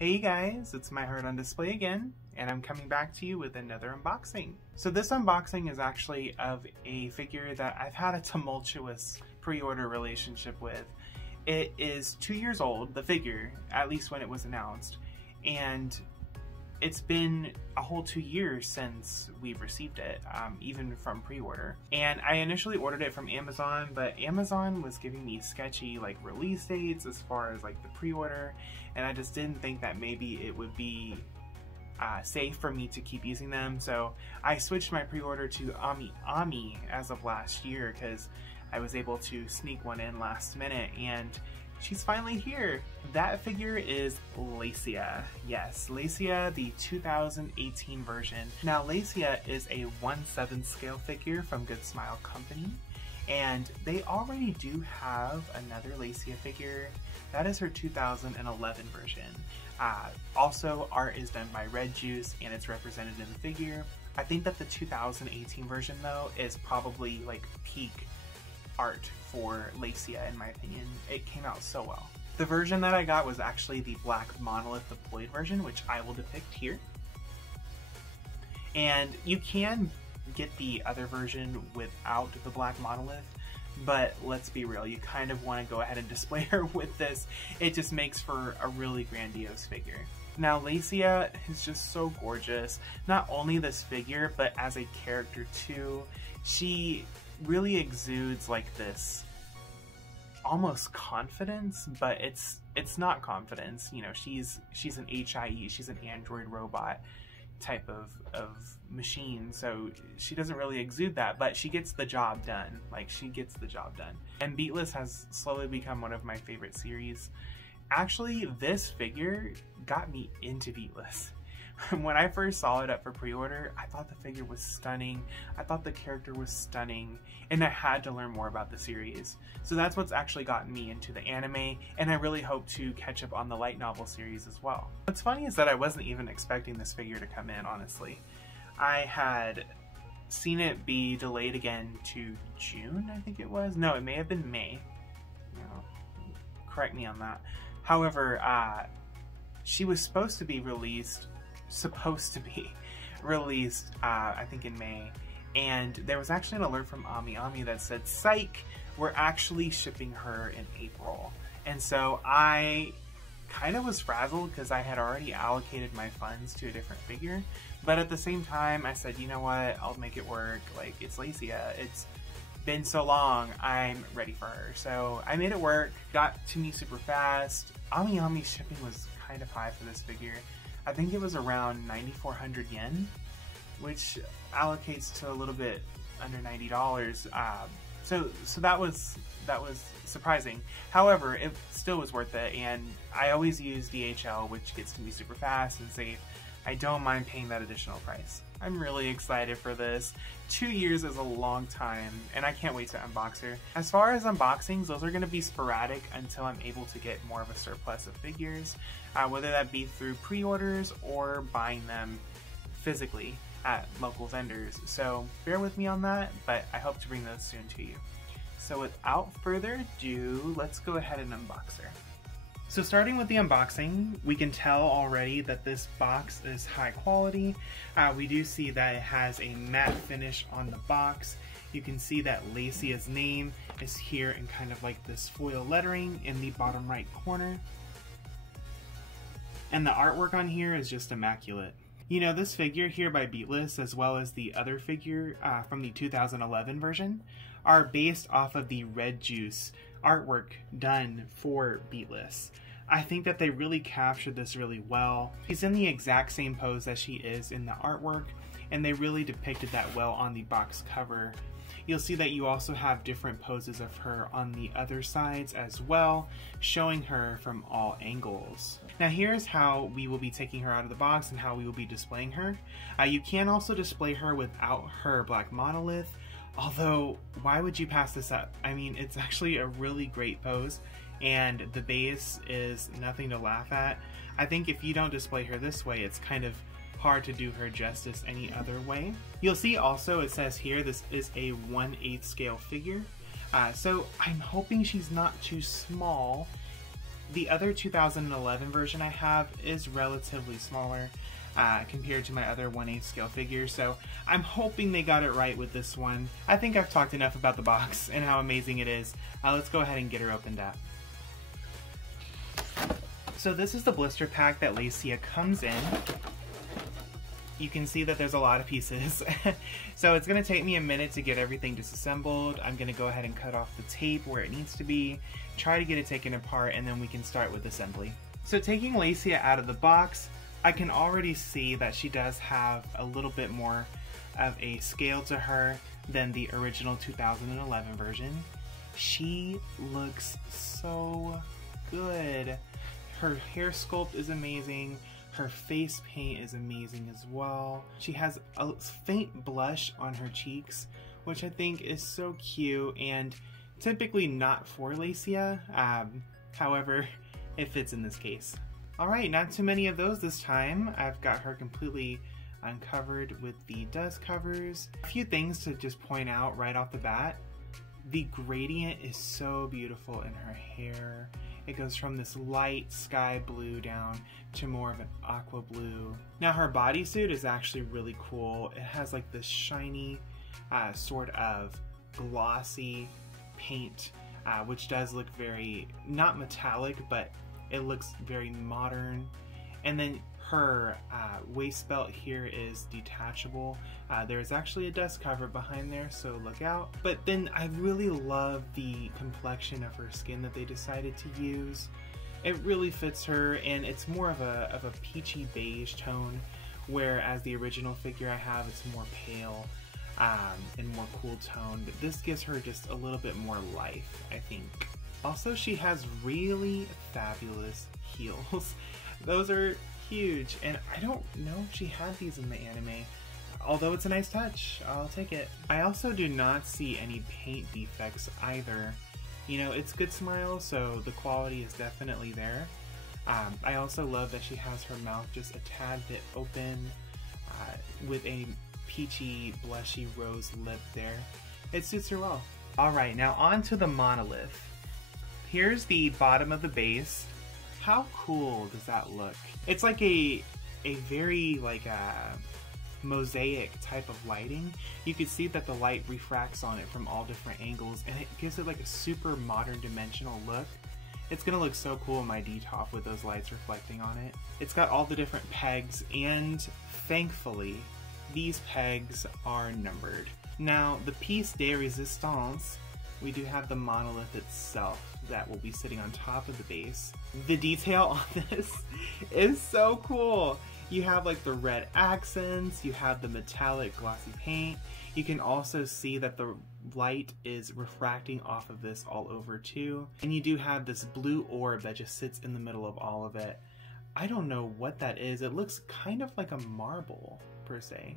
Hey guys, it's My Heart on Display again, and I'm coming back to you with another unboxing. So this unboxing is actually of a figure that I've had a tumultuous pre-order relationship with. It is 2 years old, the figure, at least when it was announced, and it's been a whole 2 years since we've received it, even from pre-order. And I initially ordered it from Amazon, but Amazon was giving me sketchy release dates as far as the pre-order, and I just didn't think that maybe it would be safe for me to keep using them. So I switched my pre-order to Ami as of last year because I was able to sneak one in last minute, and she's finally here. That figure is Lacia. Yes, Lacia, the 2018 version. Now, Lacia is a 1/7 scale figure from Goodsmile company, and they already do have another Lacia figure. That is her 2011 version. Also, art is done by Red Juice, and it's represented in the figure. I think that the 2018 version, though, is probably peak art for Lacia, in my opinion. It came out so well. The version that I got was actually the black Monolith deployed version, which I will depict here. And you can get the other version without the black Monolith, but let's be real, you kind of want to go ahead and display her with this. It just makes for a really grandiose figure. Now, Lacia is just so gorgeous. Not only this figure, but as a character too. She really exudes this almost confidence, but it's not confidence. You know, she's an HIE, she's an android robot type of machine, so she doesn't really exude that, but she gets the job done. She gets the job done. And BEATLESS has slowly become one of my favorite series. Actually, this figure got me into BEATLESS. When I first saw it up for pre-order, I thought the figure was stunning, I thought the character was stunning, and I had to learn more about the series. So that's what's actually gotten me into the anime, and I really hope to catch up on the light novel series as well. What's funny is that I wasn't even expecting this figure to come in, honestly. I had seen it be delayed again to June, I think it was. No, it may have been May. Correct me on that. However, she was supposed to be released I think in May, and there was actually an alert from Ami that said, psych, we're actually shipping her in April. And so I kind of was frazzled because I had already allocated my funds to a different figure, but at the same time I said, you know what, I'll make it work. It's Lacia, it's been so long, I'm ready for her. So I made it work, got to me super fast. Ami's shipping was kind of high for this figure. I think it was around 9,400 yen, which allocates to a little bit under $90. So that was surprising. However, it still was worth it, and I always use DHL, which gets to me super fast and safe. I don't mind paying that additional price. I'm really excited for this. 2 years is a long time, and I can't wait to unbox her. As far as unboxings, those are going to be sporadic until I'm able to get more of a surplus of figures, whether that be through pre-orders or buying them physically at local vendors. So bear with me on that, but I hope to bring those soon to you. So without further ado, let's go ahead and unbox her. So starting with the unboxing, we can tell already that this box is high quality. We do see that it has a matte finish on the box. You can see that Lacia's name is here in kind of this foil lettering in the bottom right corner. And the artwork on here is just immaculate. You know, this figure here by BEATLESS, as well as the other figure from the 2011 version, are based off of the Red Juice artwork done for BEATLESS. I think that they really captured this really well. She's in the exact same pose as she is in the artwork, and they really depicted that well on the box cover. You'll see that you also have different poses of her on the other sides as well, showing her from all angles. Now here's how we will be taking her out of the box and how we will be displaying her. You can also display her without her black Monolith, although why would you pass this up? I mean, it's actually a really great pose, and the base is nothing to laugh at. I think if you don't display her this way, it's kind of hard to do her justice any other way. You'll see also it says here this is a 1/8 scale figure, so I'm hoping she's not too small. the other 2011 version I have is relatively smaller compared to my other 1/8 scale figures, so I'm hoping they got it right with this one. I think I've talked enough about the box and how amazing it is. Let's go ahead and get her opened up. So this is the blister pack that Lacia comes in. You can see that there's a lot of pieces. So it's going to take me a minute to get everything disassembled. I'm going to go ahead and cut off the tape where it needs to be, try to get it taken apart, and then we can start with assembly. So taking Lacia out of the box, I can already see that she does have a little bit more of a scale to her than the original 2011 version. She looks so good. Her hair sculpt is amazing. Her face paint is amazing as well. She has a faint blush on her cheeks, which I think is so cute and typically not for Lacia. However, it fits in this case. Alright, not too many of those this time. I've got her completely uncovered with the dust covers. A few things to just point out right off the bat. The gradient is so beautiful in her hair. It goes from this light sky blue down to more of an aqua blue. Now her bodysuit is actually really cool. It has like this shiny sort of glossy paint, which does look very, not metallic, but it looks very modern. And then her waist belt here is detachable. There's actually a dust cover behind there, so look out. But then I really love the complexion of her skin that they decided to use. It really fits her, and it's more of a peachy beige tone, whereas the original figure I have, it's more pale and more cool tone. But this gives her just a little bit more life, I think. Also, she has really fabulous heels. Those are huge, and I don't know if she had these in the anime. Although it's a nice touch, I'll take it. I also do not see any paint defects either. You know, it's Goodsmile, so the quality is definitely there. I also love that she has her mouth just a tad bit open with a peachy, blushy rose lip there. It suits her well. Alright, now on to the Monolith. Here's the bottom of the base. How cool does that look? It's like a very like mosaic type of lighting. You can see that the light refracts on it from all different angles, and it gives it like a super modern dimensional look. It's gonna look so cool in my D-top with those lights reflecting on it. It's got all the different pegs, and thankfully these pegs are numbered. Now the piece de resistance, we do have the monolith itself that will be sitting on top of the base. The detail on this is so cool. You have like the red accents, you have the metallic glossy paint. You can also see that the light is refracting off of this all over too. And you do have this blue orb that just sits in the middle of all of it. I don't know what that is. It looks kind of like a marble per se.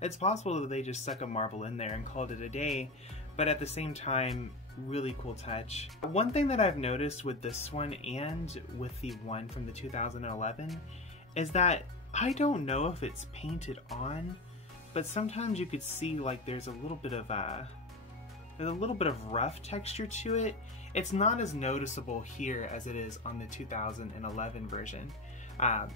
It's possible that they just stuck a marble in there and called it a day, but at the same time, really cool touch. One thing that I've noticed with this one and with the one from the 2011 is that I don't know if it's painted on, but sometimes you could see like there's a little bit of rough texture to it. It's not as noticeable here as it is on the 2011 version.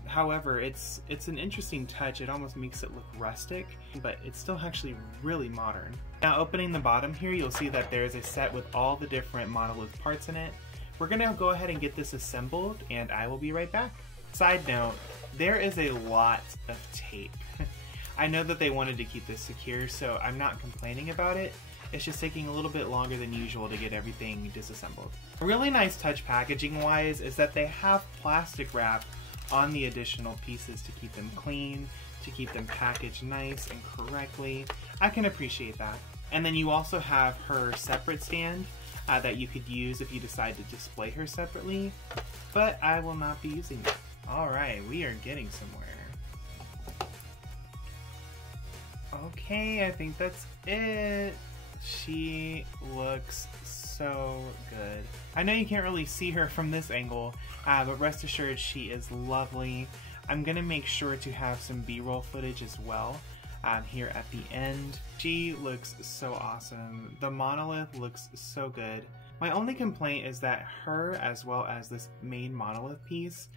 However, it's an interesting touch. It almost makes it look rustic, but it's still actually really modern. Now opening the bottom here, you'll see that there's a set with all the different Monolith parts in it. We're gonna go ahead and get this assembled, and I will be right back. Side note, there is a lot of tape. I know that they wanted to keep this secure, so I'm not complaining about it. It's just taking a little bit longer than usual to get everything disassembled. A really nice touch packaging wise is that they have plastic wrap on the additional pieces to keep them clean, to keep them packaged nice and correctly. I can appreciate that. And then you also have her separate stand that you could use if you decide to display her separately, but I will not be using it. Alright, we are getting somewhere. Okay, I think that's it. She looks so good. I know you can't really see her from this angle, but rest assured she is lovely. I'm gonna make sure to have some B-roll footage as well here at the end. She looks so awesome. The monolith looks so good. My only complaint is that her, as well as this main Monolith piece,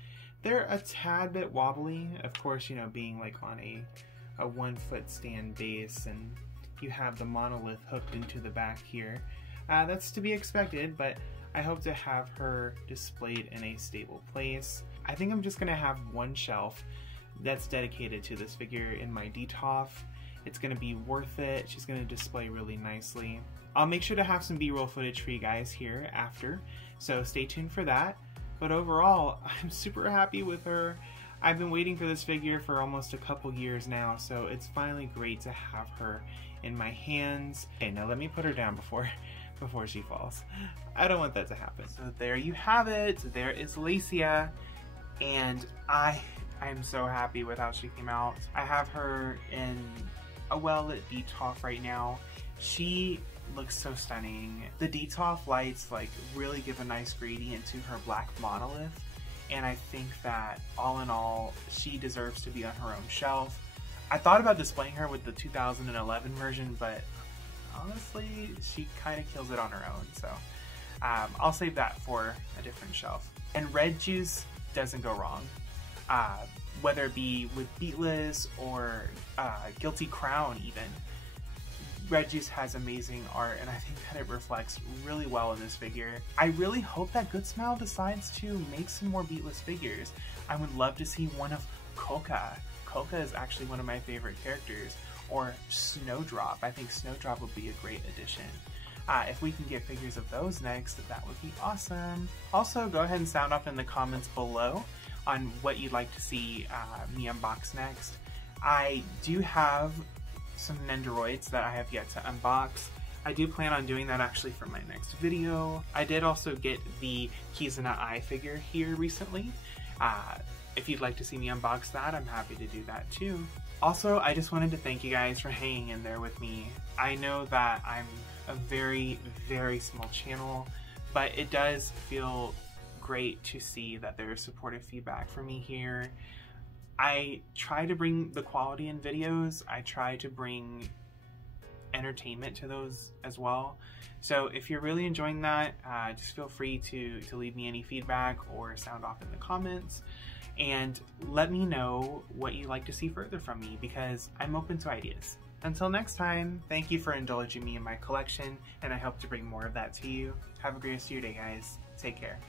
they're a tad bit wobbly. Of course, you know, being like on a 1 foot stand base, and you have the Monolith hooked into the back here. That's to be expected, but I hope to have her displayed in a stable place. I think I'm just gonna have one shelf that's dedicated to this figure in my DTOF. It's gonna be worth it. She's gonna display really nicely. I'll make sure to have some B-roll footage for you guys here after, so stay tuned for that. But overall, I'm super happy with her. I've been waiting for this figure for almost a couple years now, so it's finally great to have her in my hands. Okay, now let me put her down before she falls. I don't want that to happen. So there you have it. There is Lacia, and I am so happy with how she came out. I have her in a well-lit DTOF right now. She looks so stunning. The DTOF lights like really give a nice gradient to her black Monolith, and I think that all in all, she deserves to be on her own shelf. I thought about displaying her with the 2011 version, but honestly, she kind of kills it on her own, so I'll save that for a different shelf. And Red Juice doesn't go wrong. Whether it be with Beatless or Guilty Crown even, Red Juice has amazing art, and I think that it reflects really well in this figure. I really hope that Goodsmile decides to make some more Beatless figures. I would love to see one of Coca. Coca is actually one of my favorite characters. Or Snowdrop. I think Snowdrop would be a great addition. If we can get figures of those next, that would be awesome. Also, go ahead and sound off in the comments below on what you'd like to see me unbox next. I do have some Nendoroids that I have yet to unbox. I do plan on doing that actually for my next video. I did also get the Kizuna Eye figure here recently. If you'd like to see me unbox that, I'm happy to do that too. Also, I just wanted to thank you guys for hanging in there with me. I know that I'm a very, very small channel, but it does feel great to see that there's supportive feedback for me here. I try to bring the quality in videos. I try to bring entertainment to those as well. So if you're really enjoying that, just feel free to leave me any feedback or sound off in the comments. And let me know what you'd like to see further from me, because I'm open to ideas. Until next time, thank you for indulging me in my collection, and I hope to bring more of that to you. Have a great rest of your day, guys. Take care.